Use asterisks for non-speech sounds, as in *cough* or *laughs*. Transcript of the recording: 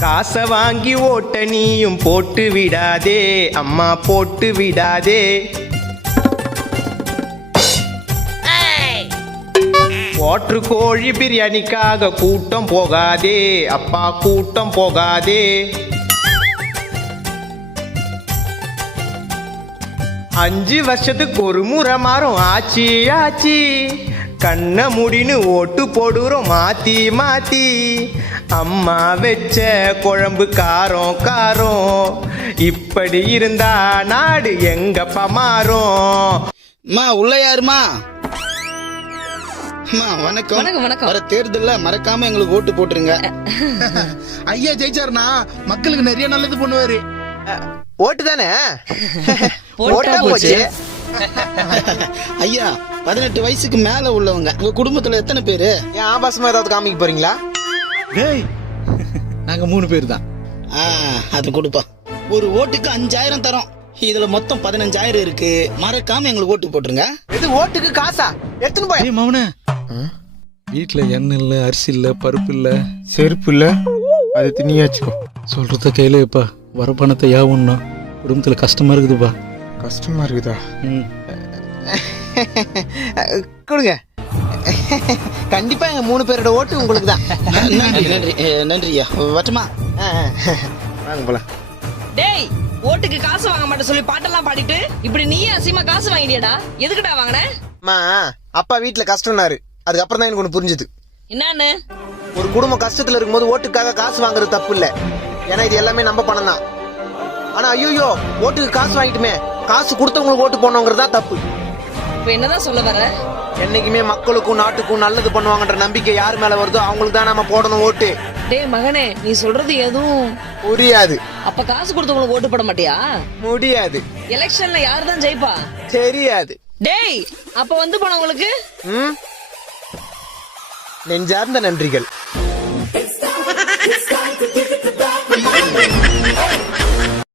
காசை வாங்கி ஓட்ட நீயும் போட்டு விடாதே அம்மா போட்டு விடாதே. ஓட்டு கோழி பிரியாணிக்காக கூட்டம் போகாதே அப்பா கூட்டம் போகாதே. அஞ்சு வருஷத்துக்கு ஒரு முறை மாறும். ஆச்சி ஆச்சி. கண்ணை முடின்னு ஓட்டு போடுறோம். மாத்தி மாத்தி. அம்மா வச்ச குழம்பு காரம் காரம். இப்படி இருந்தா நாடு எங்கப்பா மாறும்? அம்மா உள்ள யாருமா? அம்மா வணக்கம். வணக்கம், வணக்கம். வர தேர்தல்ல மறக்காம எங்களுக்கு ஓட்டு போட்டுருங்க. ஐயா ஜெயிச்சாருனா மக்களுக்கு நிறைய நல்லது பண்ணுவாரு. ஓட்டு தானே? *laughs* ஓட்டா போச்சு. ஐயா பதினெட்டு வயசுக்கு மேல உள்ளவங்க. உங்க குடும்பத்துல எத்தனை பேரு? ஏன் ஆபாசமா ஏதாவது காமிக்க போறீங்களா? டேய். நாங்க மூணு பேர் தான் ஆ, அது கொடுப்பா ஒரு ஓட்டுக்கு அஞ்சாயிரம் தரோம். இதுல மொத்தம் பதினஞ்சாயிரம் இருக்கு. மறக்காம எங்களுக்கு ஓட்டு போட்டுருங்க. இது ஓட்டுக்கு காசா? எடுத்துன்னு போய். ஏய் மவனே. வீட்ல எண்ணெய் இல்ல அரிசி இல்ல பருப்பு இல்ல. செருப்பு இல்ல? அது திணியாச்சுக்கோ சொல்றத கையில இப்ப வர பணத்தை யாவுன்னா குடும்பத்துல கஷ்டமா இருக்குதுப்பா. கஷ்டமா இருக்குதா? ம். *laughs* கொடுங்க. கண்டிப்பா எங்க மூணு பேரோட ஓட்டு உங்களுக்கு தான் நன்றி. நன்றி ஏ, நன்றி ஐயா. வட்டமா வாங்க போலாம். டேய் ஓட்டுக்கு காசு வாங்க மாட்டேன் சொல்லி பாட்டெல்லாம் பாடிட்டு இப்படி நீயே அசிமா காசு வாங்கிட்டியாடா. எதுக்குடா வாங்கின? அம்மா அப்பா வீட்ல கஷ்டம்னாரு. அதுக்கப்புறம் தான் எனக்கு ஒன்று புரிஞ்சுது. என்னன்னு? ஒரு குடும்பம் கஷ்டத்துல இருக்கும்போது ஓட்டுக்காக காசு வாங்குறது தப்பு இல்ல ஏன்னா இது எல்லாமே நம்ம பணம் தான். ஆனா ஐயோ ஓட்டுக்கு காசு வாங்கிட்டுமே. காசு கொடுத்தவங்களுக்கு ஓட்டு போடணுங்கிறது தான் தப்பு. இப்ப என்னதான் சொல்ல வர? என்னைக்குமே மக்களுக்கும் நாட்டுக்கும் நல்லது பண்ணுவாங்கன்ற நம்பிக்கை யார் மேல வருதோ அவங்களுக்கு தான் நம்ம போடணும் ஓட்டு. டேய் மகனே நீ சொல்றது எதுவும் புரியாது அப்ப காசு கொடுத்தவங்களுக்கு ஓட்டு போட மாட்டியா? முடியாது. எலெக்ஷன்ல யார் தான் ஜெயிப்பா? தெரியாது. டேய் அப்ப வந்து போனவங்களுக்கு ம்? நெஞ்சார்ந்த நன்றிகள்.